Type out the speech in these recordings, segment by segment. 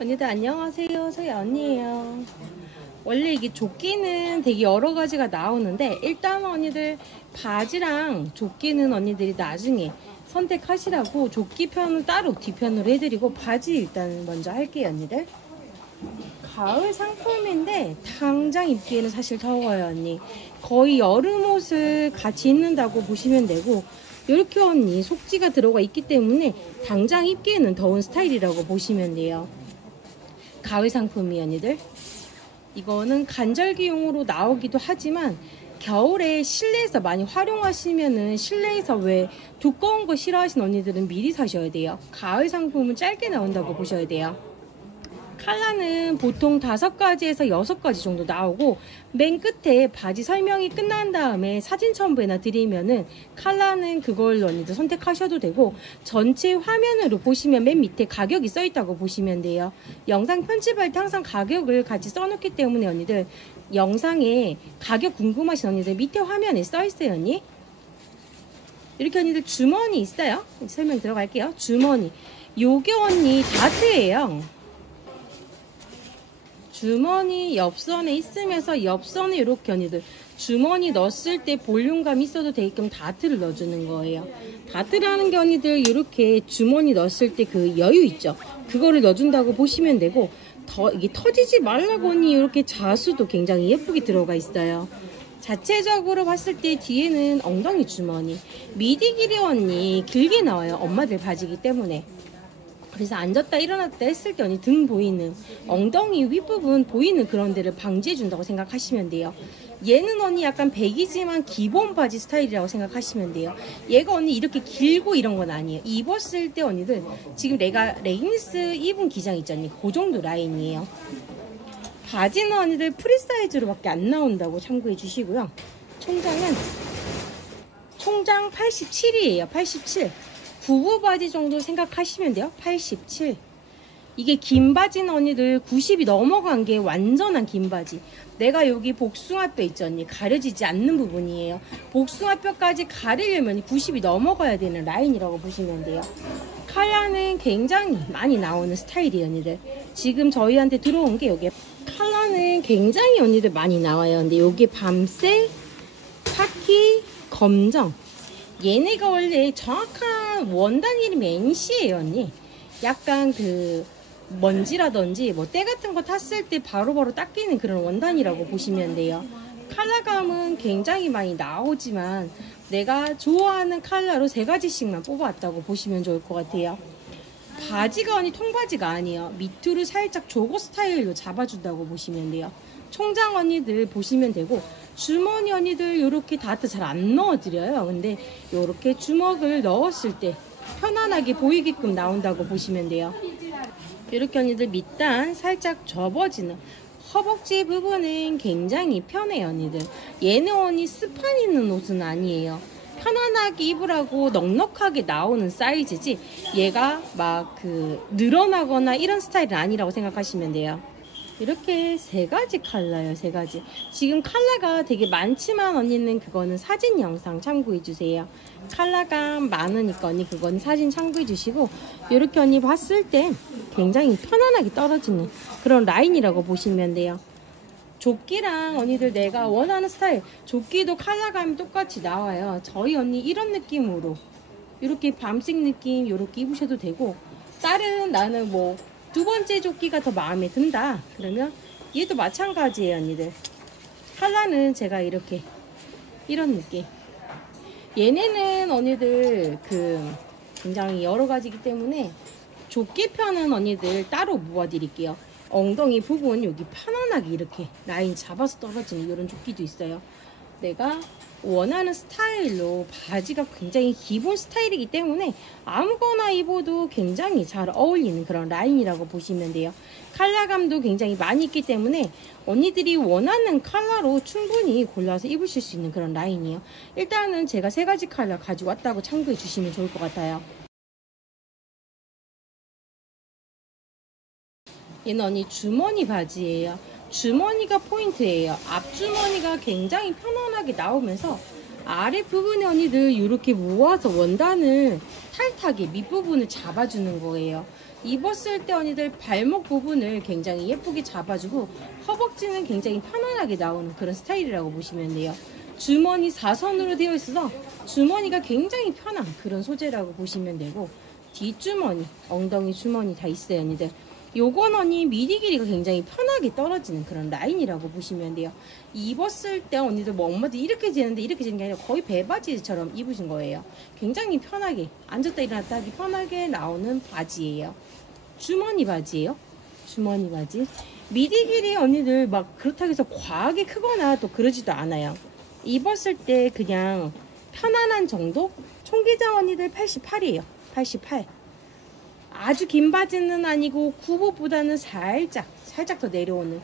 언니들 안녕하세요. 저희 언니예요. 원래 이게 조끼는 되게 여러 가지가 나오는데 일단 언니들 바지랑 조끼는 언니들이 나중에 선택하시라고 조끼 편은 따로 뒤편으로 해드리고 바지 일단 먼저 할게요 언니들. 가을 상품인데 당장 입기에는 사실 더워요 언니. 거의 여름 옷을 같이 입는다고 보시면 되고 이렇게 언니 속지가 들어가 있기 때문에 당장 입기에는 더운 스타일이라고 보시면 돼요. 가을 상품이 언니들. 이거는 간절기용으로 나오기도 하지만 겨울에 실내에서 많이 활용하시면은 실내에서 왜 두꺼운 거 싫어하시는 언니들은 미리 사셔야 돼요. 가을 상품은 짧게 나온다고 보셔야 돼요. 컬러는 보통 5가지에서 6가지 정도 나오고 맨 끝에 바지 설명이 끝난 다음에 사진 첨부해놔 드리면은 컬러는 그걸로 언니들 선택하셔도 되고 전체 화면으로 보시면 맨 밑에 가격이 써있다고 보시면 돼요. 영상 편집할 때 항상 가격을 같이 써놓기 때문에 언니들 영상에 가격 궁금하신 언니들 밑에 화면에 써있어요 언니. 이렇게 언니들 주머니 있어요. 설명 들어갈게요. 주머니 요게 언니 다트예요. 주머니 옆선에 있으면서 옆선에 이렇게 언니들 주머니 넣었을 때 볼륨감 있어도 되게끔 다트를 넣어주는 거예요. 다트라는 게 언니들 이렇게 주머니 넣었을 때 그 여유 있죠. 그거를 넣어준다고 보시면 되고 이게 터지지 말라고 언니 이렇게 자수도 굉장히 예쁘게 들어가 있어요. 자체적으로 봤을 때 뒤에는 엉덩이 주머니 미디 길이 언니 길게 나와요. 엄마들 바지기 때문에. 그래서 앉았다 일어났다 했을 때 언니 등 보이는 엉덩이 윗부분 보이는 그런 데를 방지해 준다고 생각하시면 돼요. 얘는 언니 약간 백이지만 기본 바지 스타일이라고 생각하시면 돼요. 얘가 언니 이렇게 길고 이런 건 아니에요. 입었을 때 언니들 지금 내가 레깅스 입은 기장 있잖니 그 정도 라인이에요. 바지는 언니들 프리 사이즈로 밖에 안 나온다고 참고해 주시고요. 총장 87이에요 87. 구부 바지 정도 생각하시면 돼요. 87. 이게 긴 바지는 언니들 90이 넘어간 게 완전한 긴 바지. 내가 여기 복숭아뼈 있죠 언니. 가려지지 않는 부분이에요. 복숭아뼈까지 가리려면 90이 넘어가야 되는 라인이라고 보시면 돼요. 컬러는 굉장히 많이 나오는 스타일이에요 언니들. 지금 저희한테 들어온 게 여기 컬러는 굉장히 언니들 많이 나와요. 근데 여기 밤색, 카키, 검정. 얘네가 원래 정확한 원단 이름이 NC예요 언니. 약간 그 먼지라든지 뭐 때 같은 거 탔을 때 바로바로 닦이는 그런 원단이라고 보시면 돼요. 컬러감은 굉장히 많이 나오지만 내가 좋아하는 컬러로 3가지씩만 뽑아왔다고 보시면 좋을 것 같아요. 바지가 언니 통바지가 아니에요. 밑으로 살짝 조거 스타일로 잡아준다고 보시면 돼요. 총장 언니들 보시면 되고 주머니 언니들 이렇게 다트 잘 안 넣어드려요. 근데 이렇게 주먹을 넣었을 때 편안하게 보이게끔 나온다고 보시면 돼요. 이렇게 언니들 밑단 살짝 접어지는 허벅지 부분은 굉장히 편해요 언니들. 얘는 언니 스판 있는 옷은 아니에요. 편안하게 입으라고 넉넉하게 나오는 사이즈지 얘가 막 늘어나거나 이런 스타일은 아니라고 생각하시면 돼요. 이렇게 3가지 컬러예요. 3가지. 지금 컬러가 되게 많지만 언니는 그거는 사진 영상 참고해 주세요. 컬러가 많으니까 언니 그건 사진 참고해 주시고 이렇게 언니 봤을 때 굉장히 편안하게 떨어지는 그런 라인이라고 보시면 돼요. 조끼랑 언니들 내가 원하는 스타일 조끼도 컬러감이 똑같이 나와요. 저희 언니 이런 느낌으로 이렇게 밤색 느낌 이렇게 입으셔도 되고 다른 나는 뭐 2번째 조끼가 더 마음에 든다 그러면 얘도 마찬가지예요 언니들. 컬러는 제가 이렇게 이런 느낌. 얘네는 언니들 굉장히 여러 가지이기 때문에 조끼 편은 언니들 따로 모아 드릴게요. 엉덩이 부분 여기 편안하게 이렇게 라인 잡아서 떨어지는 이런 조끼도 있어요. 내가 원하는 스타일로 바지가 굉장히 기본 스타일이기 때문에 아무거나 입어도 굉장히 잘 어울리는 그런 라인이라고 보시면 돼요. 컬러감도 굉장히 많이 있기 때문에 언니들이 원하는 컬러로 충분히 골라서 입으실 수 있는 그런 라인이에요. 일단은 제가 3가지 컬러 가지고 왔다고 참고해 주시면 좋을 것 같아요. 얘는 언니 주머니 바지예요. 주머니가 포인트예요. 앞주머니가 굉장히 편안하게 나오면서 아랫부분에 언니들 이렇게 모아서 원단을 타이트하게 밑부분을 잡아주는 거예요. 입었을 때 언니들 발목 부분을 굉장히 예쁘게 잡아주고 허벅지는 굉장히 편안하게 나오는 그런 스타일이라고 보시면 돼요. 주머니 4선으로 되어 있어서 주머니가 굉장히 편한 그런 소재라고 보시면 되고, 뒷주머니, 엉덩이 주머니 다 있어요 언니들. 요건 언니 미디 길이가 굉장히 편하게 떨어지는 그런 라인이라고 보시면 돼요. 입었을 때 언니들 뭐 엄마들 이렇게 재는데 이렇게 재는 게 아니라 거의 배바지처럼 입으신 거예요. 굉장히 편하게 앉았다 일어났다 하기 편하게 나오는 바지예요. 주머니 바지예요. 주머니 바지. 미디 길이 언니들 막 그렇다고 해서 과하게 크거나 또 그러지도 않아요. 입었을 때 그냥 편안한 정도? 총기장 언니들 88이에요. 88. 아주 긴 바지는 아니고 구보보다는 살짝 더 내려오는.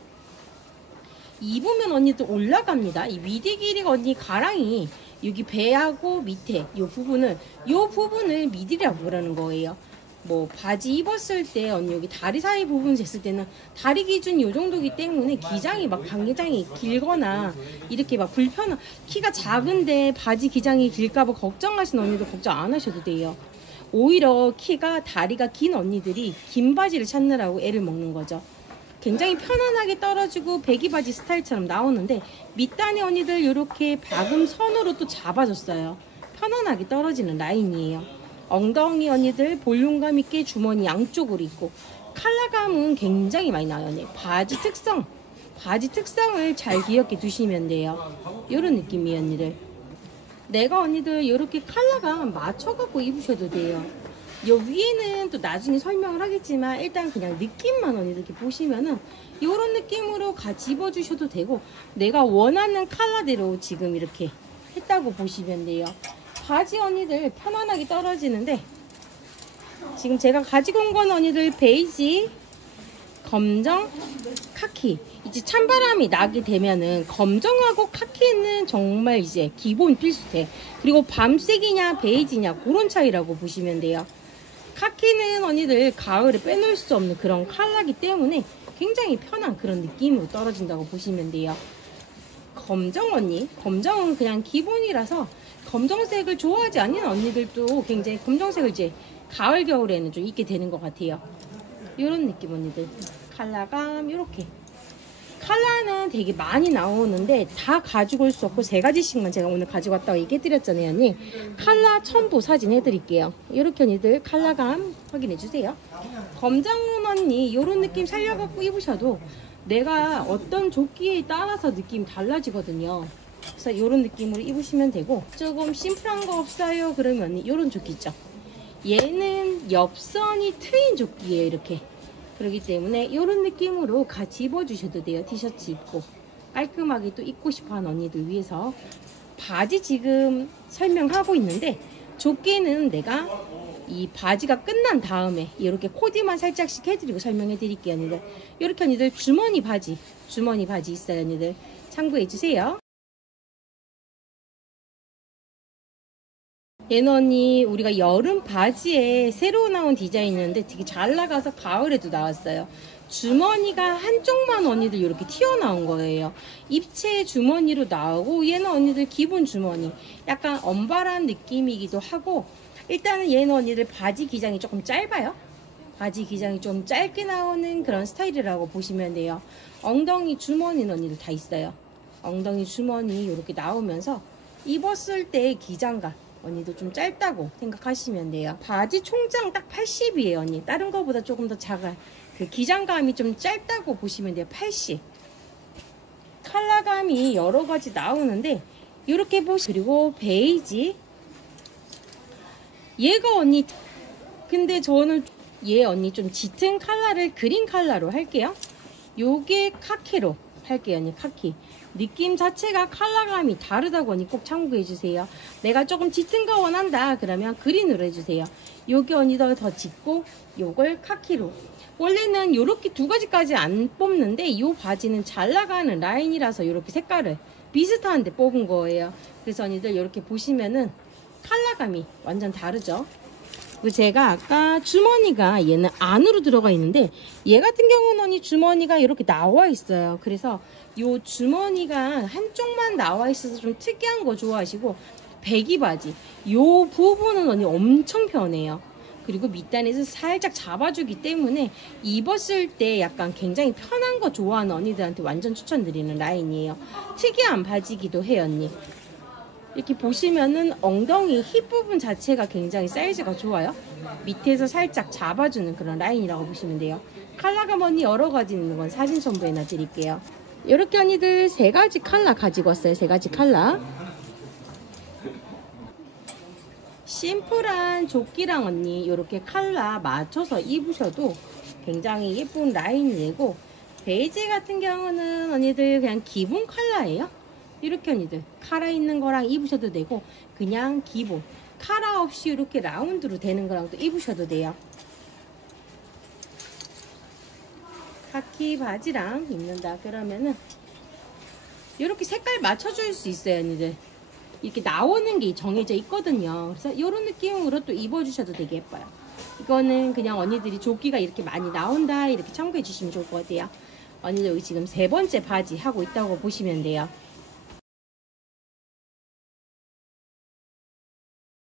입으면 언니도 올라갑니다. 이 미디 길이가 언니 가랑이 여기 배하고 밑에 요 부분을 미디라고 그러는 거예요. 뭐 바지 입었을 때 언니 여기 다리 사이 부분 쟀을 때는 다리 기준 요 정도기 때문에 기장이 막 반기장이 길거나 이렇게 막 불편한, 키가 작은데 바지 기장이 길까봐 걱정하시는 언니도 걱정 안 하셔도 돼요. 오히려 키가 다리가 긴 언니들이 긴 바지를 찾느라고 애를 먹는 거죠. 굉장히 편안하게 떨어지고 배기 바지 스타일처럼 나오는데 밑단에 언니들 이렇게 박음 선으로 또 잡아줬어요. 편안하게 떨어지는 라인이에요. 엉덩이 언니들 볼륨감 있게 주머니 양쪽으로 있고 컬러감은 굉장히 많이 나와요. 언니. 바지 특성을 잘 기억해 두시면 돼요. 이런 느낌이에요 언니들. 내가 언니들 이렇게 컬러감 맞춰갖고 입으셔도 돼요. 요 위에는 또 나중에 설명을 하겠지만 일단 그냥 느낌만 언니들 이렇게 보시면은 이런 느낌으로 같이 입어주셔도 되고, 내가 원하는 컬러대로 지금 이렇게 했다고 보시면 돼요. 바지 언니들 편안하게 떨어지는데 지금 제가 가지고 온 건 언니들 베이지, 검정, 카키. 이제 찬바람이 나게 되면은 검정하고 카키는 정말 이제 기본 필수돼. 그리고 밤색이냐 베이지냐 그런 차이라고 보시면 돼요. 카키는 언니들 가을에 빼놓을 수 없는 그런 컬러이기 때문에 굉장히 편한 그런 느낌으로 떨어진다고 보시면 돼요. 검정 언니, 검정은 그냥 기본이라서 검정색을 좋아하지 않는 언니들도 굉장히 검정색을 이제 가을 겨울에는 좀 입게 되는 것 같아요. 이런 느낌 언니들. 컬러감 이렇게. 컬러는 되게 많이 나오는데 다 가지고 올 수 없고 3가지씩만 제가 오늘 가지고 왔다고 얘기해 드렸잖아요 언니. 컬러 첨부 사진 해드릴게요. 이렇게 언니들 컬러감 확인해 주세요. 검정은 언니 이런 느낌 살려갖고 입으셔도 내가 어떤 조끼에 따라서 느낌이 달라지거든요. 그래서 이런 느낌으로 입으시면 되고, 조금 심플한 거 없어요 그러면 이런 조끼 있죠. 얘는 옆선이 트인 조끼예요 이렇게. 그렇기 때문에 이런 느낌으로 같이 입어주셔도 돼요. 티셔츠 입고 깔끔하게 또 입고 싶어하는 언니들 위해서. 바지 지금 설명하고 있는데 조끼는 내가 이 바지가 끝난 다음에 이렇게 코디만 살짝씩 해드리고 설명해 드릴게요 언니들. 이렇게 언니들 주머니 바지 있어요 언니들. 참고해 주세요. 얘는 언니 우리가 여름 바지에 새로 나온 디자인이었는데 되게 잘 나가서 가을에도 나왔어요. 주머니가 한쪽만 언니들 이렇게 튀어나온 거예요. 입체 주머니로 나오고, 얘는 언니들 기본 주머니 약간 엄발한 느낌이기도 하고, 일단은 얘는 언니들 바지 기장이 조금 짧아요. 바지 기장이 좀 짧게 나오는 그런 스타일이라고 보시면 돼요. 엉덩이 주머니는 언니들 다 있어요. 엉덩이 주머니 이렇게 나오면서 입었을 때 기장감 언니도 좀 짧다고 생각하시면 돼요. 바지 총장 딱 80이에요 언니. 다른 거보다 조금 더 작아요. 그 기장감이 좀 짧다고 보시면 돼요. 80. 컬러감이 여러 가지 나오는데 이렇게 그리고 베이지. 얘가 언니 근데 저는 얘 언니 좀 짙은 컬러를 그린 컬러로 할게요. 요게 카키로 할게요 언니. 카키. 느낌 자체가 컬러감이 다르다고 언니 꼭 참고해 주세요. 내가 조금 짙은 거 원한다 그러면 그린으로 해주세요. 요게 언니 더 짙고 요걸 카키로. 원래는 요렇게 2가지까지 안 뽑는데 요 바지는 잘 나가는 라인이라서 요렇게 색깔을 비슷한데 뽑은 거예요. 그래서 언니들 이렇게 보시면은 컬러감이 완전 다르죠. 그리고 제가 아까 주머니가 얘는 안으로 들어가 있는데 얘 같은 경우는 언니 주머니가 이렇게 나와 있어요. 그래서 요 주머니가 한쪽만 나와 있어서 좀 특이한 거 좋아하시고, 배기 바지 요 부분은 언니 엄청 편해요. 그리고 밑단에서 살짝 잡아주기 때문에 입었을 때 약간 굉장히 편한 거 좋아하는 언니들한테 완전 추천드리는 라인이에요. 특이한 바지기도 해요, 언니. 이렇게 보시면은 엉덩이 힙 부분 자체가 굉장히 사이즈가 좋아요. 밑에서 살짝 잡아주는 그런 라인이라고 보시면 돼요. 컬러가 언니 여러 가지 있는 건 사진 첨부해 놔드릴게요. 이렇게 언니들 3가지 컬러 가지고 왔어요. 3가지 컬러. 심플한 조끼랑 언니 이렇게 컬러 맞춰서 입으셔도 굉장히 예쁜 라인이 되고, 베이지 같은 경우는 언니들 그냥 기본 컬러예요. 이렇게 언니들 카라 있는 거랑 입으셔도 되고, 그냥 기본 카라 없이 이렇게 라운드로 되는 거랑도 입으셔도 돼요. 카키 바지랑 입는다 그러면은 이렇게 색깔 맞춰줄 수 있어요, 언니들. 이렇게 나오는 게 정해져 있거든요. 그래서 이런 느낌으로 또 입어주셔도 되게 예뻐요. 이거는 그냥 언니들이 조끼가 이렇게 많이 나온다 이렇게 참고해 주시면 좋을 것 같아요. 언니들 여기 지금 3번째 바지 하고 있다고 보시면 돼요.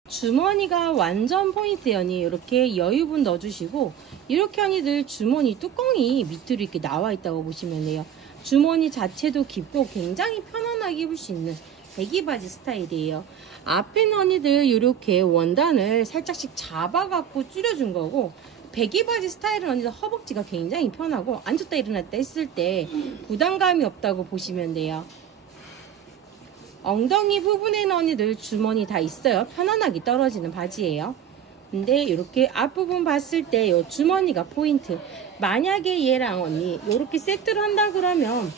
주머니가 완전 포인트예요, 언니. 이렇게 여유분 넣어주시고, 이렇게 언니들 주머니 뚜껑이 밑으로 이렇게 나와 있다고 보시면 돼요. 주머니 자체도 깊고 굉장히 편안하게 입을 수 있는 배기 바지 스타일이에요. 앞에는 언니들 이렇게 원단을 살짝씩 잡아갖고 줄여준 거고, 배기 바지 스타일은 언니들 허벅지가 굉장히 편하고 앉았다 일어났다 했을 때 부담감이 없다고 보시면 돼요. 엉덩이 부분에는 언니들 주머니 다 있어요. 편안하게 떨어지는 바지예요. 근데 이렇게 앞부분 봤을 때 이 주머니가 포인트. 만약에 얘랑 언니 이렇게 세트를 한다 그러면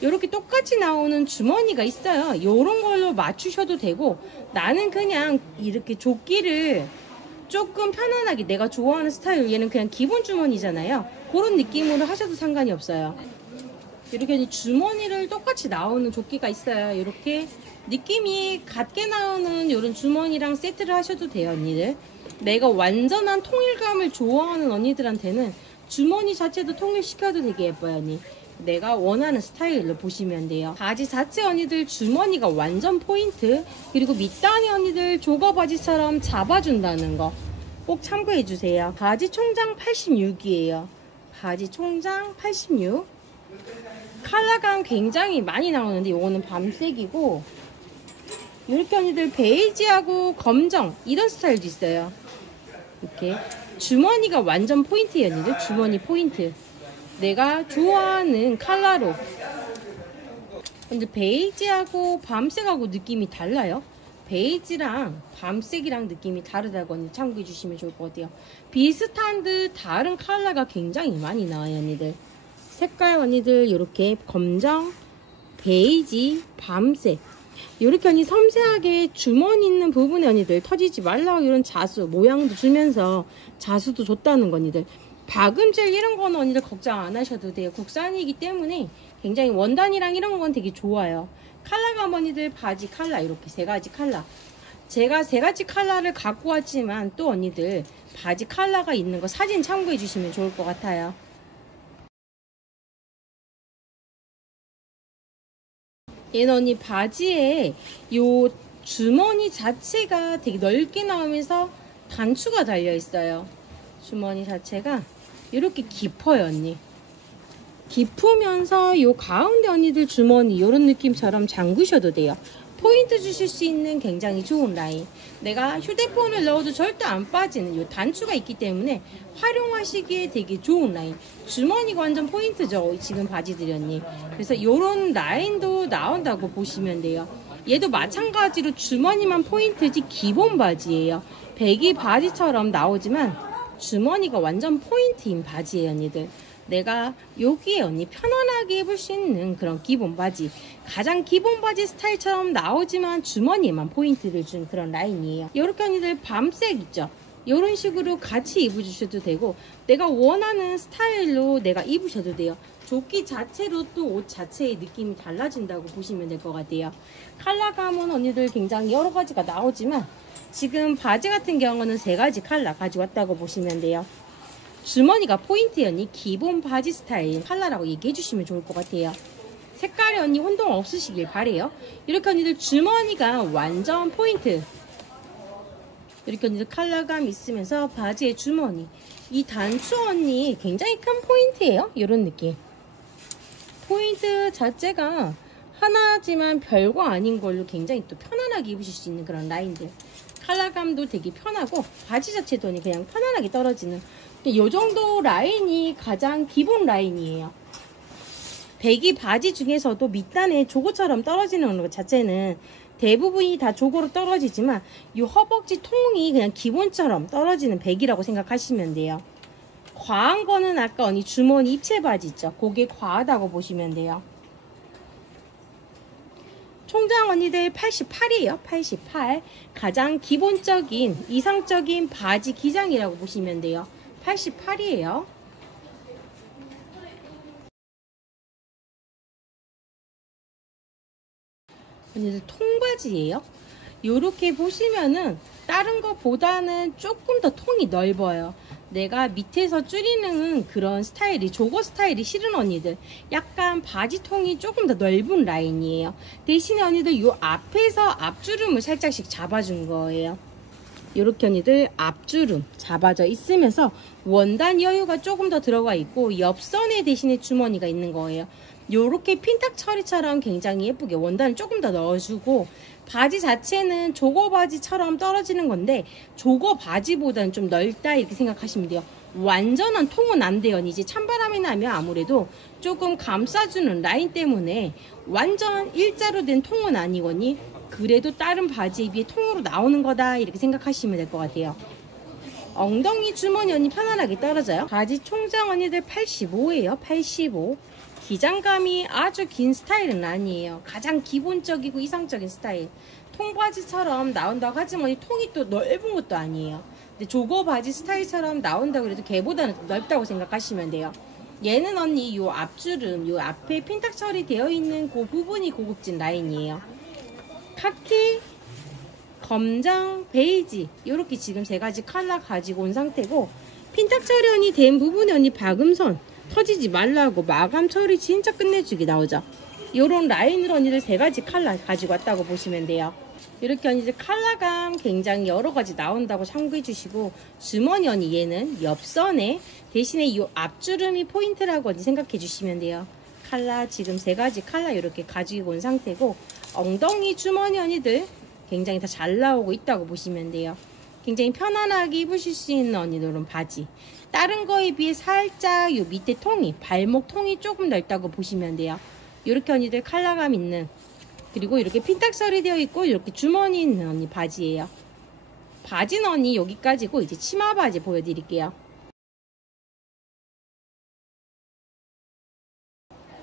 이렇게 똑같이 나오는 주머니가 있어요. 이런 걸로 맞추셔도 되고, 나는 그냥 이렇게 조끼를 조금 편안하게 내가 좋아하는 스타일, 얘는 그냥 기본 주머니잖아요. 그런 느낌으로 하셔도 상관이 없어요. 이렇게 주머니를 똑같이 나오는 조끼가 있어요. 이렇게 느낌이 같게 나오는 이런 주머니랑 세트를 하셔도 돼요, 언니들. 내가 완전한 통일감을 좋아하는 언니들한테는 주머니 자체도 통일시켜도 되게 예뻐요, 언니. 내가 원하는 스타일로 보시면 돼요. 바지 자체 언니들 주머니가 완전 포인트. 그리고 밑단이 언니들 조거 바지처럼 잡아준다는 거 꼭 참고해 주세요. 바지 총장 86이에요. 바지 총장 86. 컬러감 굉장히 많이 나오는데 이거는 밤색이고, 이렇게 언니들 베이지하고 검정 이런 스타일도 있어요. 이렇게 주머니가 완전 포인트예요, 언니들. 주머니 포인트 내가 좋아하는 컬러로. 근데 베이지하고 밤색하고 느낌이 달라요. 베이지랑 밤색이랑 느낌이 다르다고 언니 참고해 주시면 좋을 것 같아요. 비슷한 듯 다른 컬러가 굉장히 많이 나와요, 언니들. 색깔 언니들 이렇게 검정, 베이지, 밤색 이렇게 언니 섬세하게 주머니 있는 부분에 언니들 터지지 말라고 이런 자수 모양도 주면서 자수도 줬다는 거 언니들. 박음질 이런 거는 언니들 걱정 안 하셔도 돼요. 국산이기 때문에 굉장히 원단이랑 이런 건 되게 좋아요. 컬러감 언니들 바지 컬러 이렇게 3가지 컬러. 제가 3가지 컬러를 갖고 왔지만 또 언니들 바지 컬러가 있는 거 사진 참고해 주시면 좋을 것 같아요. 얘는 언니 바지에 요 주머니 자체가 되게 넓게 나오면서 단추가 달려 있어요. 주머니 자체가 이렇게 깊어요, 언니. 깊으면서 요 가운데 언니들 주머니 이런 느낌처럼 잠그셔도 돼요. 포인트 주실 수 있는 굉장히 좋은 라인. 내가 휴대폰을 넣어도 절대 안 빠지는 요 단추가 있기 때문에 활용하시기에 되게 좋은 라인. 주머니가 완전 포인트죠, 지금 바지들이 언니. 그래서 요런 라인도 나온다고 보시면 돼요. 얘도 마찬가지로 주머니만 포인트지 기본 바지예요. 배기 바지처럼 나오지만 주머니가 완전 포인트인 바지예요, 언니들. 내가 여기에 언니 편안하게 입을 수 있는 그런 기본 바지, 가장 기본 바지 스타일처럼 나오지만 주머니에만 포인트를 준 그런 라인이에요. 이렇게 언니들 밤색 있죠? 이런 식으로 같이 입어주셔도 되고, 내가 원하는 스타일로 내가 입으셔도 돼요. 조끼 자체로 또 옷 자체의 느낌이 달라진다고 보시면 될 것 같아요. 컬러감은 언니들 굉장히 여러 가지가 나오지만 지금 바지 같은 경우는 3가지 컬러 가져왔다고 보시면 돼요. 주머니가 포인트예요, 언니. 기본 바지 스타일 컬러라고 얘기해 주시면 좋을 것 같아요. 색깔이 언니 혼동 없으시길 바래요. 이렇게 언니들 주머니가 완전 포인트. 이렇게 언니들 컬러감 있으면서 바지의 주머니. 이 단추 언니 굉장히 큰 포인트예요. 이런 느낌. 포인트 자체가 하나지만 별거 아닌 걸로 굉장히 또 편안하게 입으실 수 있는 그런 라인들. 컬러감도 되게 편하고 바지 자체도 그냥 편안하게 떨어지는 이 정도 라인이 가장 기본 라인이에요. 배기 바지 중에서도 밑단에 조거처럼 떨어지는 것 자체는 대부분이 다 조거로 떨어지지만 이 허벅지 통이 그냥 기본처럼 떨어지는 배기라고 생각하시면 돼요. 과한 거는 아까 언니 주머니 입체 바지 있죠? 그게 과하다고 보시면 돼요. 총장 언니들 88이에요. 88. 가장 기본적인 이상적인 바지 기장이라고 보시면 돼요. 88이에요. 언니들 통바지예요. 요렇게 보시면은 다른 것보다는 조금 더 통이 넓어요. 내가 밑에서 줄이는 그런 스타일이 조거 스타일이 싫은 언니들 약간 바지 통이 조금 더 넓은 라인이에요. 대신에 언니들 요 앞에서 앞주름을 살짝씩 잡아준 거예요. 요렇게 언니들 앞주름 잡아져 있으면서 원단 여유가 조금 더 들어가 있고 옆선에 대신에 주머니가 있는 거예요. 요렇게 핀탁 처리처럼 굉장히 예쁘게 원단을 조금 더 넣어주고 바지 자체는 조거 바지처럼 떨어지는 건데 조거 바지보다는 좀 넓다 이렇게 생각하시면 돼요. 완전한 통은 안 돼요. 이제 찬바람이 나면 아무래도 조금 감싸주는 라인 때문에 완전 일자로 된 통은 아니거니 그래도 다른 바지에 비해 통으로 나오는 거다 이렇게 생각하시면 될 것 같아요. 엉덩이 주머니 언니 편안하게 떨어져요. 바지 총장 언니들 85예요. 85. 기장감이 아주 긴 스타일은 아니에요. 가장 기본적이고 이상적인 스타일. 통바지처럼 나온다고 하지만 이 통이 또 넓은 것도 아니에요. 근데 조거 바지 스타일처럼 나온다고 해도 걔보다는 넓다고 생각하시면 돼요. 얘는 언니 요 앞주름, 요 앞에 핀탁 처리되어 있는 그 부분이 고급진 라인이에요. 카키, 검정, 베이지 요렇게 지금 세 가지 컬러 가지고 온 상태고 핀탁 처리 된 부분에 언니 박음선 터지지 말라고 마감 처리 진짜 끝내주기 나오죠. 요런 라인으로 언니들 세 가지 컬러 가지고 왔다고 보시면 돼요. 이렇게 언니들 컬러감 굉장히 여러 가지 나온다고 참고해 주시고 주머니 언니 얘는 옆선에 대신에 이 앞주름이 포인트라고 언니 생각해 주시면 돼요. 컬러 지금 세 가지 컬러 이렇게 가지고 온 상태고 엉덩이 주머니 언니들 굉장히 다 잘 나오고 있다고 보시면 돼요. 굉장히 편안하게 입으실 수 있는 언니들은 바지. 다른 거에 비해 살짝 요 밑에 통이 발목 통이 조금 넓다고 보시면 돼요. 이렇게 언니들 컬러감 있는 그리고 이렇게 핀탁 처리되어 있고 이렇게 주머니 있는 언니 바지예요. 바지는 언니 여기까지고 이제 치마 바지 보여드릴게요.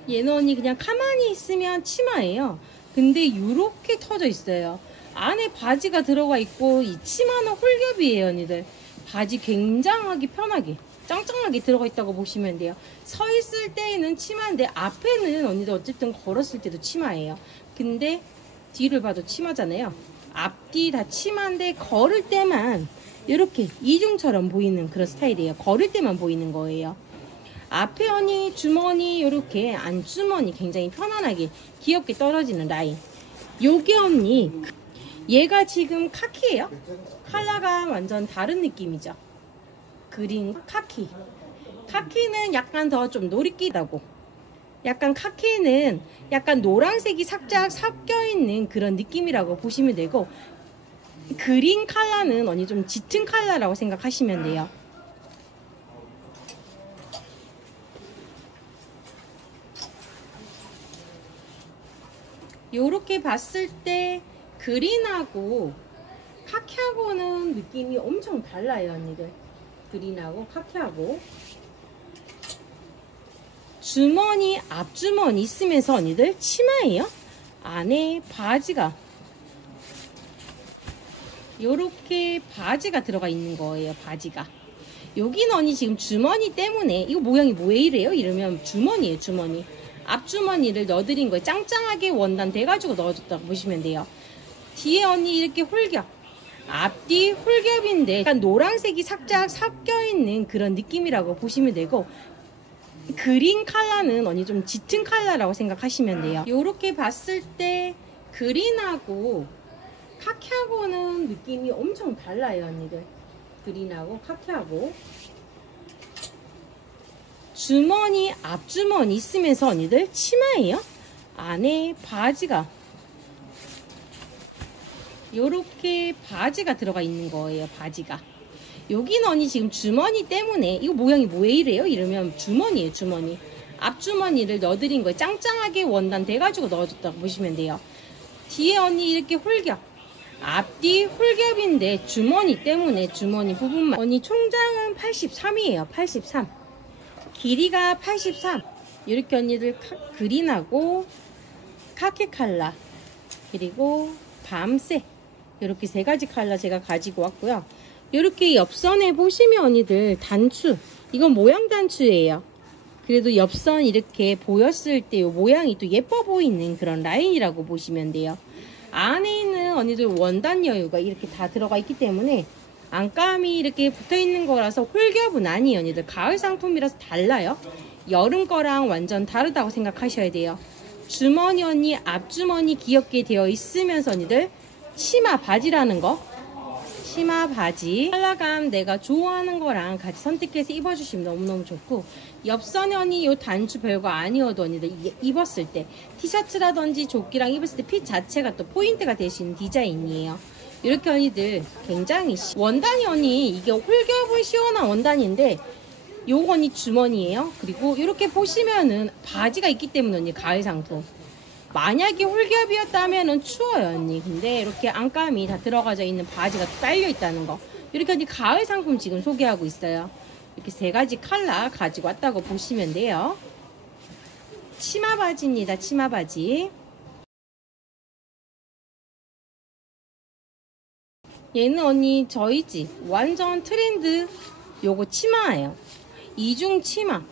얘는 언니 그냥 가만히 있으면 치마예요. 근데 이렇게 터져 있어요. 안에 바지가 들어가 있고 이 치마는 홀겹이에요 언니들. 바지 굉장하게 편하게 짱짱하게 들어가 있다고 보시면 돼요. 서 있을 때에는 치마인데 앞에는 언니들 어쨌든 걸었을 때도 치마예요. 근데 뒤를 봐도 치마잖아요. 앞뒤 다 치마인데 걸을 때만 이렇게 이중처럼 보이는 그런 스타일이에요. 걸을 때만 보이는 거예요. 앞에 언니 주머니 이렇게 안주머니 굉장히 편안하게 귀엽게 떨어지는 라인. 요게 언니 얘가 지금 카키예요. 컬러가 완전 다른 느낌이죠. 그린 카키. 카키는 약간 더 좀 노릇끼다고. 약간 카키는 약간 노란색이 살짝 섞여있는 그런 느낌이라고 보시면 되고 그린 컬러는 언니 좀 짙은 컬러라고 생각하시면 돼요. 요렇게 봤을 때 그린하고 카키하고는 느낌이 엄청 달라요 언니들. 그린하고 카키하고 주머니 앞주머니 있으면서 언니들 치마예요. 안에 바지가 요렇게 바지가 들어가 있는 거예요. 바지가 여기는 언니 지금 주머니 때문에 이거 모양이 왜 이래요? 이러면 주머니예요. 주머니 앞주머니를 넣어드린 거예요. 짱짱하게 원단 돼가지고 넣어줬다고 보시면 돼요. 뒤에 언니 이렇게 홀겹 앞뒤 홀겹인데 약간 노란색이 살짝 섞여있는 그런 느낌이라고 보시면 되고 그린 컬러는 언니 좀 짙은 컬러라고 생각하시면 돼요. 요렇게 봤을 때 그린하고 카키하고는 느낌이 엄청 달라요 언니들. 그린하고 카키하고. 주머니 앞주머니 있으면서 언니들 치마예요. 안에 바지가 요렇게 바지가 들어가 있는 거예요. 바지가 여기는 언니 지금 주머니 때문에 이거 모양이 왜 이래요? 이러면 주머니예요. 주머니 앞주머니를 넣어드린 거예요. 짱짱하게 원단 돼가지고 넣어줬다고 보시면 돼요. 뒤에 언니 이렇게 홀겹 앞뒤 홀겹인데 주머니 때문에 주머니 부분만. 언니 총장은 83이에요 83. 길이가 83. 이렇게 언니들 그린하고 카키 컬러 그리고 밤색 이렇게 세 가지 컬러 제가 가지고 왔고요. 이렇게 옆선에 보시면 언니들 단추, 이건 모양 단추예요. 그래도 옆선 이렇게 보였을 때 이 모양이 또 예뻐 보이는 그런 라인이라고 보시면 돼요. 안에 있는 언니들 원단 여유가 이렇게 다 들어가 있기 때문에 안감이 이렇게 붙어 있는 거라서 홀겹은 아니에요 언니들. 가을 상품이라서 달라요. 여름 거랑 완전 다르다고 생각하셔야 돼요. 주머니 언니 앞주머니 귀엽게 되어 있으면서 언니들 치마 바지라는 거, 치마 바지 컬러감 내가 좋아하는 거랑 같이 선택해서 입어주시면 너무너무 좋고, 옆선에 언니 요 단추 별거 아니어도 언니들 입었을 때 티셔츠라든지 조끼랑 입었을 때 핏 자체가 또 포인트가 되시는 디자인이에요. 이렇게 언니들 굉장히 원단이 언니 이게 홀겹은 시원한 원단인데 요거 언니 주머니예요. 그리고 이렇게 보시면은 바지가 있기 때문에 언니 가을 상품. 만약에 홀겹이었다면은 추워요 언니. 근데 이렇게 안감이 다 들어가져 있는 바지가 딸려 있다는 거. 이렇게 언니 가을 상품 지금 소개하고 있어요. 이렇게 세 가지 컬러 가지고 왔다고 보시면 돼요. 치마 바지입니다. 치마 바지. 얘는 언니 저희 집 완전 트렌드 요거 치마예요. 이중 치마.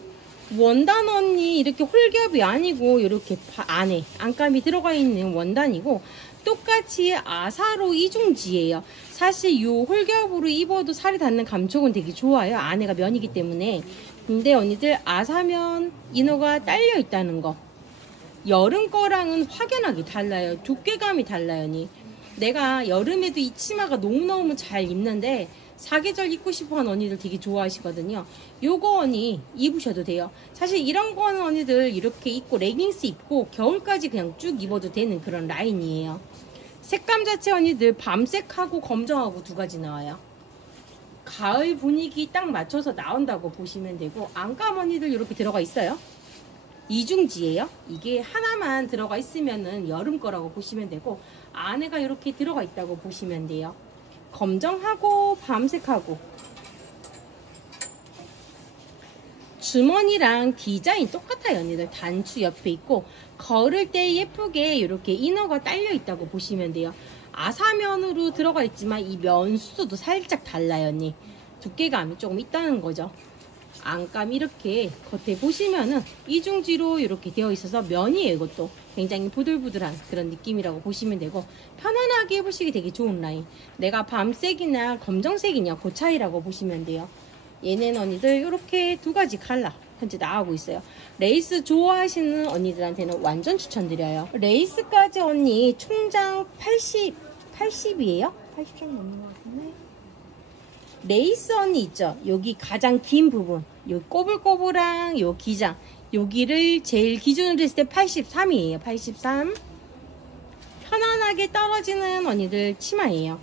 원단 언니 이렇게 홀겹이 아니고 이렇게 안에 안감이 들어가 있는 원단이고, 똑같이 아사로 이중지예요. 사실 요 홀겹으로 입어도 살이 닿는 감촉은 되게 좋아요. 안에가 면이기 때문에. 근데 언니들 아사면 이너가 딸려 있다는 거, 여름 거랑은 확연하게 달라요. 두께감이 달라요 언니. 내가 여름에도 이 치마가 너무너무 잘 입는데 사계절 입고 싶어하는 언니들 되게 좋아하시거든요. 요거 언니 입으셔도 돼요. 사실 이런 거는 언니들 이렇게 입고 레깅스 입고 겨울까지 그냥 쭉 입어도 되는 그런 라인이에요. 색감 자체 언니들 밤색하고 검정하고 두 가지 나와요. 가을 분위기 딱 맞춰서 나온다고 보시면 되고, 안감 언니들 이렇게 들어가 있어요. 이중지예요. 이게 하나만 들어가 있으면은 여름 거라고 보시면 되고, 안에가 이렇게 들어가 있다고 보시면 돼요. 검정하고 밤색하고. 주머니랑 디자인 똑같아요 언니들. 단추 옆에 있고 걸을 때 예쁘게 이렇게 이너가 딸려 있다고 보시면 돼요. 아사면으로 들어가 있지만 이 면수도 살짝 달라요 언니. 두께감이 조금 있다는 거죠. 안감 이렇게 겉에 보시면은 이중지로 이렇게 되어 있어서 면이에요. 이것도 굉장히 부들부들한 그런 느낌이라고 보시면 되고, 편안하게 입으시기 되게 좋은 라인. 내가 밤색이나 검정색이냐 그 차이라고 보시면 돼요. 얘네는 언니들 이렇게 두 가지 컬러 현재 나오고 있어요. 레이스 좋아하시는 언니들한테는 완전 추천드려요. 레이스까지 언니 총장 80이에요? 80점 넘는 것 같은데. 레이스 언니 있죠? 여기 가장 긴 부분, 요 꼬불꼬불한 요 기장, 여기를 제일 기준으로 했을 때 83이에요. 83. 편안하게 떨어지는 언니들 치마예요.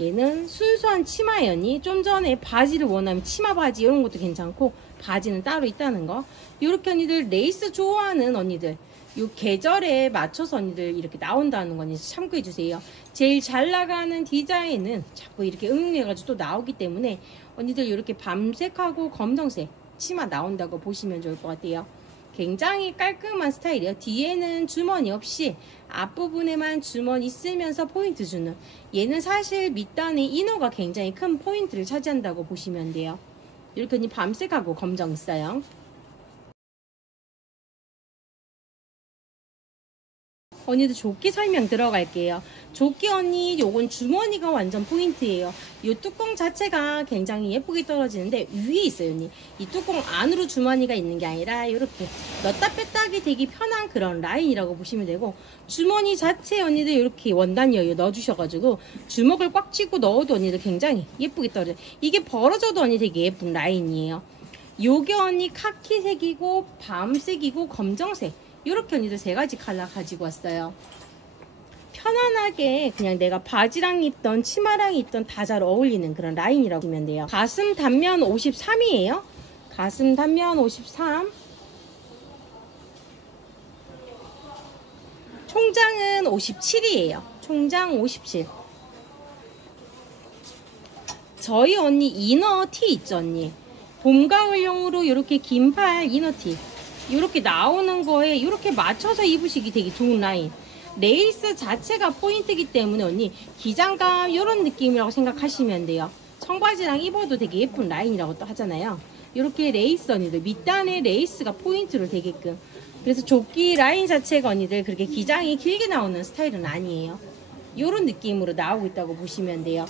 얘는 순수한 치마예요 언니. 좀 전에 바지를 원하면 치마 바지 이런 것도 괜찮고, 바지는 따로 있다는 거. 이렇게 언니들 레이스 좋아하는 언니들, 요 계절에 맞춰서 언니들 이렇게 나온다는 거 참고해 주세요. 제일 잘 나가는 디자인은 자꾸 이렇게 응용해가지고 또 나오기 때문에 언니들 이렇게 밤색하고 검정색 치마 나온다고 보시면 좋을 것 같아요. 굉장히 깔끔한 스타일이에요. 뒤에는 주머니 없이 앞부분에만 주머니 쓰면서 포인트 주는, 얘는 사실 밑단에 이너가 굉장히 큰 포인트를 차지한다고 보시면 돼요. 이렇게 언니 밤색하고 검정 있어요. 언니들 조끼 설명 들어갈게요. 조끼 언니 요건 주머니가 완전 포인트예요. 이 뚜껑 자체가 굉장히 예쁘게 떨어지는데 위에 있어요 언니. 이 뚜껑 안으로 주머니가 있는 게 아니라 이렇게 넣다 뺐다 하기 되게 편한 그런 라인이라고 보시면 되고, 주머니 자체 언니들 이렇게 원단 여유 넣어주셔가지고 주먹을 꽉 쥐고 넣어도 언니들 굉장히 예쁘게 떨어져요. 이게 벌어져도 언니 되게 예쁜 라인이에요. 요게 언니 카키색이고 밤색이고 검정색, 이렇게 언니들 세 가지 컬러 가지고 왔어요. 편안하게 그냥 내가 바지랑 입던 치마랑 입던 다 잘 어울리는 그런 라인이라고 보면 돼요. 가슴 단면 53이에요. 가슴 단면 53. 총장은 57이에요. 총장 57. 저희 언니 이너 티 있죠 언니. 봄 가을용으로 이렇게 긴팔 이너 티 이렇게 나오는 거에 이렇게 맞춰서 입으시기 되게 좋은 라인. 레이스 자체가 포인트이기 때문에 언니 기장감 이런 느낌이라고 생각하시면 돼요. 청바지랑 입어도 되게 예쁜 라인이라고 또 하잖아요. 이렇게 레이스 언니들 밑단에 레이스가 포인트로 되게끔, 그래서 조끼 라인 자체가 언니들 그렇게 기장이 길게 나오는 스타일은 아니에요. 이런 느낌으로 나오고 있다고 보시면 돼요.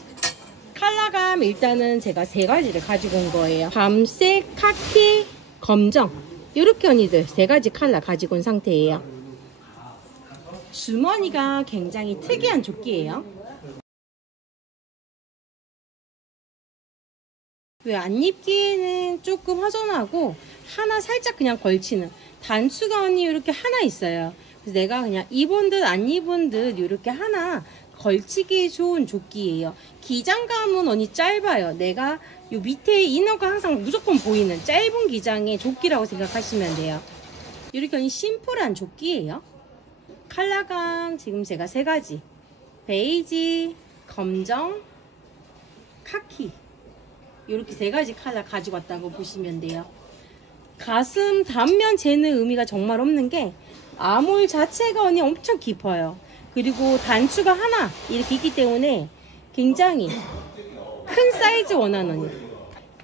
컬러감 일단은 제가 세 가지를 가지고 온 거예요. 밤색, 카키, 검정, 이렇게 언니들 세 가지 컬러 가지고 온 상태예요. 주머니가 굉장히 특이한 조끼예요. 왜 안 입기에는 조금 허전하고 하나 살짝 그냥 걸치는 단추가 언니 이렇게 하나 있어요. 그래서 내가 그냥 입은 듯 안 입은 듯 이렇게 하나 걸치기 좋은 조끼예요. 기장감은 언니 짧아요. 내가 요 밑에 이너가 항상 무조건 보이는 짧은 기장의 조끼라고 생각하시면 돼요. 이렇게 언니 심플한 조끼예요. 컬러감 지금 제가 세 가지, 베이지, 검정, 카키, 이렇게 세 가지 컬러 가지고 왔다고 보시면 돼요. 가슴 단면 재는 의미가 정말 없는 게 아몰 자체가 언니 엄청 깊어요. 그리고 단추가 하나 이렇게 있기 때문에 굉장히 큰 사이즈 원하는 언니.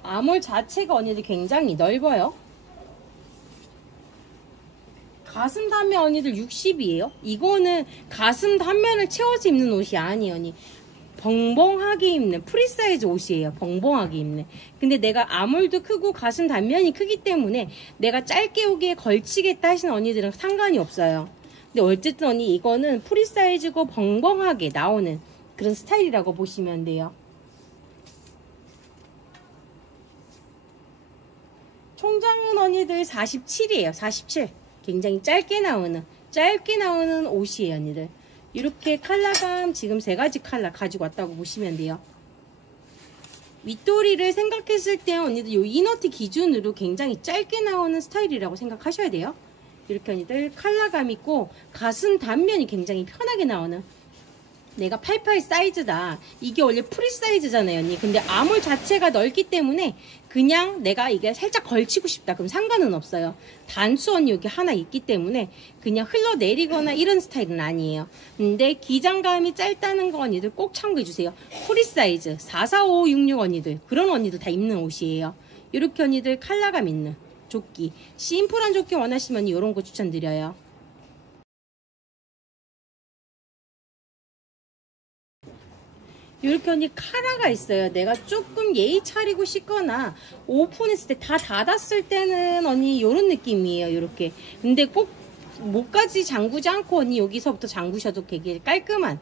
아몰 자체가 언니들 굉장히 넓어요. 가슴 단면 언니들 60이에요. 이거는 가슴 단면을 채워서 입는 옷이 아니에요 언니. 벙벙하게 입는 프리사이즈 옷이에요. 벙벙하게 입는. 근데 내가 아몰도 크고 가슴 단면이 크기 때문에 내가 짧게 오기에 걸치겠다 하시는 언니들은 상관이 없어요. 근데 어쨌든 언니 이거는 프리사이즈고 벙벙하게 나오는 그런 스타일이라고 보시면 돼요. 총장은 언니들 47이에요. 47. 굉장히 짧게 나오는 옷이에요 언니들. 이렇게 컬러감 지금 세 가지 컬러 가지고 왔다고 보시면 돼요. 윗도리를 생각했을 때 언니들 요 이너티 기준으로 굉장히 짧게 나오는 스타일이라고 생각하셔야 돼요. 이렇게 언니들 컬러감 있고 가슴 단면이 굉장히 편하게 나오는, 내가 88 사이즈다. 이게 원래 프리 사이즈잖아요 언니. 근데 아몰 자체가 넓기 때문에 그냥 내가 이게 살짝 걸치고 싶다 그럼 상관은 없어요. 단수 언니 여기 하나 있기 때문에 그냥 흘러내리거나 이런 스타일은 아니에요. 근데 기장감이 짧다는 거 언니들 꼭 참고해 주세요. 프리 사이즈 44566 언니들, 그런 언니들 다 입는 옷이에요. 이렇게 언니들 컬러감 있는 조끼, 심플한 조끼 원하시면 이런 거 추천드려요. 이렇게 언니 카라가 있어요. 내가 조금 예의 차리고 싶거나 오픈했을 때 다 닫았을 때는 언니 이런 느낌이에요. 이렇게. 근데 꼭 목까지 잠그지 않고 언니 여기서부터 잠그셔도 되게 깔끔한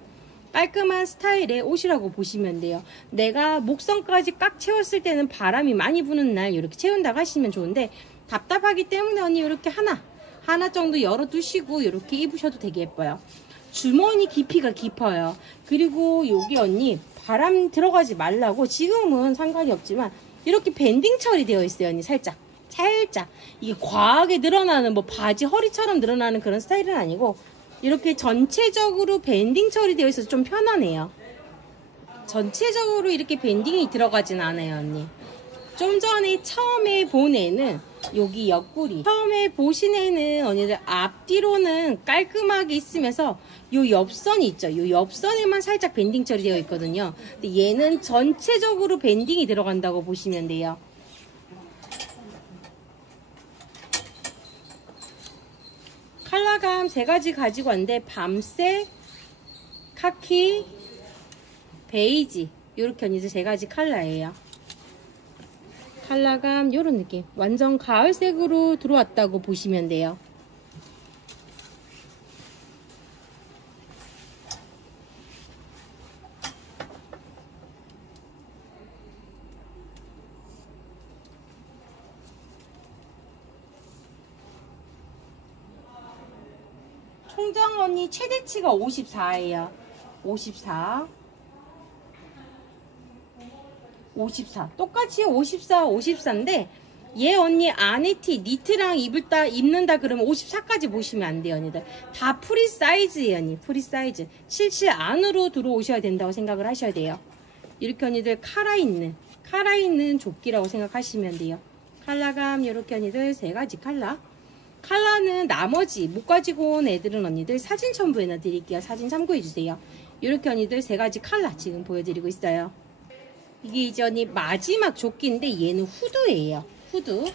스타일의 옷이라고 보시면 돼요. 내가 목선까지 꽉 채웠을 때는 바람이 많이 부는 날 이렇게 채운다고 하시면 좋은데, 답답하기 때문에 언니 이렇게 하나 정도 열어두시고 이렇게 입으셔도 되게 예뻐요. 주머니 깊이가 깊어요. 그리고 여기 언니 바람 들어가지 말라고 지금은 상관이 없지만 이렇게 밴딩 처리되어 있어요 언니. 살짝 이게 과하게 늘어나는 뭐 바지 허리처럼 늘어나는 그런 스타일은 아니고 이렇게 전체적으로 밴딩 처리되어 있어서 좀 편하네요. 전체적으로 이렇게 밴딩이 들어가진 않아요 언니. 좀 전에 처음에 본 애는 여기 옆구리, 처음에 보신 애는 언니들 앞뒤로는 깔끔하게 있으면서 요 옆선이 있죠. 요 옆선에만 살짝 밴딩 처리되어 있거든요. 근데 얘는 전체적으로 밴딩이 들어간다고 보시면 돼요. 컬러감 컬러감 3가지 가지고 왔는데 밤색, 카키, 베이지 요렇게 언니들 3가지 컬러예요. 컬러감 요런 느낌 완전 가을색으로 들어왔다고 보시면 돼요. 총장 언니 최대치가 54예요. 54 똑같이 54 54인데 얘 언니 안에 티 니트랑 입는다 그러면 54까지 보시면 안 돼요 언니들. 다 프리 사이즈예요 언니. 프리 사이즈 77 안으로 들어오셔야 된다고 생각을 하셔야 돼요. 이렇게 언니들 칼라 있는 조끼라고 생각하시면 돼요. 컬러감 이렇게 언니들 3가지 컬러는 나머지 못 가지고 온 애들은 언니들 사진 첨부해 놔드릴게요. 사진 참고해주세요. 이렇게 언니들 3가지 컬러 지금 보여드리고 있어요. 이게 이제 언니 마지막 조끼인데 얘는 후드예요. 후드.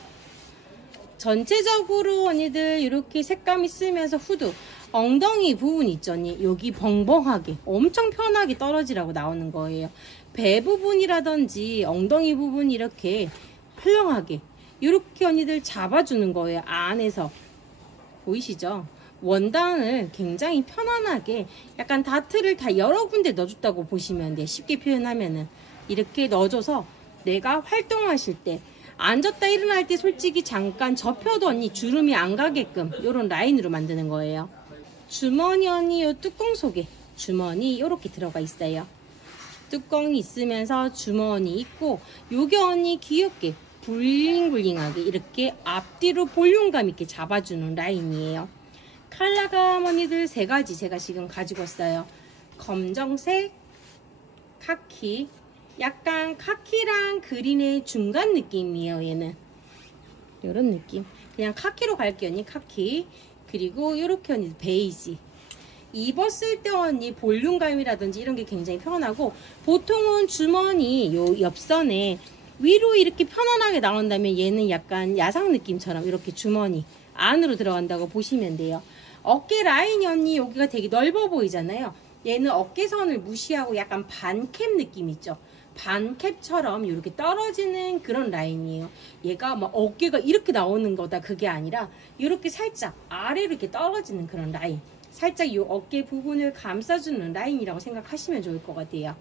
전체적으로 언니들 이렇게 색감 있으면서 후드. 엉덩이 부분 있죠 언니. 여기 벙벙하게 엄청 편하게 떨어지라고 나오는 거예요. 배 부분이라든지 엉덩이 부분 이렇게 헐렁하게 이렇게 언니들 잡아주는 거예요. 안에서 보이시죠? 원단을 굉장히 편안하게 약간 다트를 다 여러 군데 넣어줬다고 보시면 돼요. 쉽게 표현하면은 이렇게 넣어줘서 내가 활동하실 때 앉았다 일어날 때 솔직히 잠깐 접혀도 언니 주름이 안 가게끔 이런 라인으로 만드는 거예요. 주머니 언니 요 뚜껑 속에 주머니 이렇게 들어가 있어요. 뚜껑이 있으면서 주머니 있고 요게 언니 귀엽게 블링블링하게 이렇게 앞뒤로 볼륨감 있게 잡아주는 라인이에요. 컬러감 언니들 3가지 제가 지금 가지고 왔어요. 검정색, 카키, 약간 카키랑 그린의 중간 느낌이에요. 얘는 이런 느낌. 그냥 카키로 갈게요 언니. 카키. 그리고 이렇게 언니 베이지. 입었을 때 언니 볼륨감이라든지 이런 게 굉장히 편하고 보통은 주머니 요 옆선에 위로 이렇게 편안하게 나온다면 얘는 약간 야상 느낌처럼 이렇게 주머니 안으로 들어간다고 보시면 돼요. 어깨 라인이 언니 여기가 되게 넓어 보이잖아요. 얘는 어깨선을 무시하고 약간 반캡 느낌 있죠. 반캡처럼 이렇게 떨어지는 그런 라인이에요. 얘가 막 어깨가 이렇게 나오는 거다 그게 아니라 이렇게 살짝 아래로 이렇게 떨어지는 그런 라인. 살짝 이 어깨 부분을 감싸주는 라인이라고 생각하시면 좋을 것 같아요.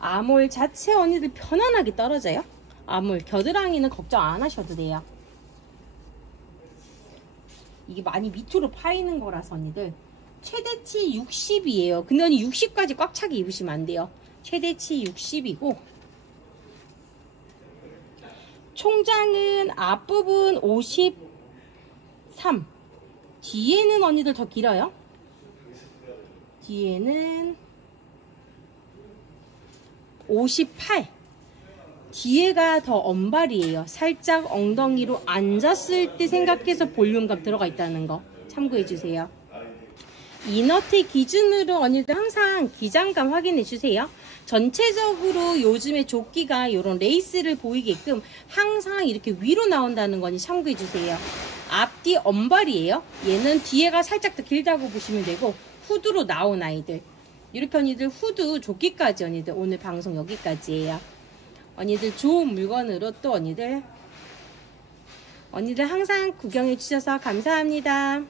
아몰 자체 언니들 편안하게 떨어져요. 아몰 겨드랑이는 걱정 안 하셔도 돼요. 이게 많이 밑으로 파이는 거라서 언니들 최대치 60이에요. 근데 언니 60까지 꽉 차게 입으시면 안 돼요. 최대치 60이고 총장은 앞부분 53. 뒤에는 언니들 더 길어요. 뒤에는 58. 뒤에가 더 언발이에요. 살짝 엉덩이로 앉았을 때 생각해서 볼륨감 들어가 있다는 거 참고해 주세요. 이너트 기준으로 언니들 항상 기장감 확인해 주세요. 전체적으로 요즘에 조끼가 이런 레이스를 보이게끔 항상 이렇게 위로 나온다는 거니 참고해 주세요. 앞뒤 언발이에요. 얘는 뒤에가 살짝 더 길다고 보시면 되고 후드로 나온 아이들 이렇게 언니들 후드 조끼까지 언니들 오늘 방송 여기까지예요. 언니들 좋은 물건으로 또 언니들 항상 구경해 주셔서 감사합니다.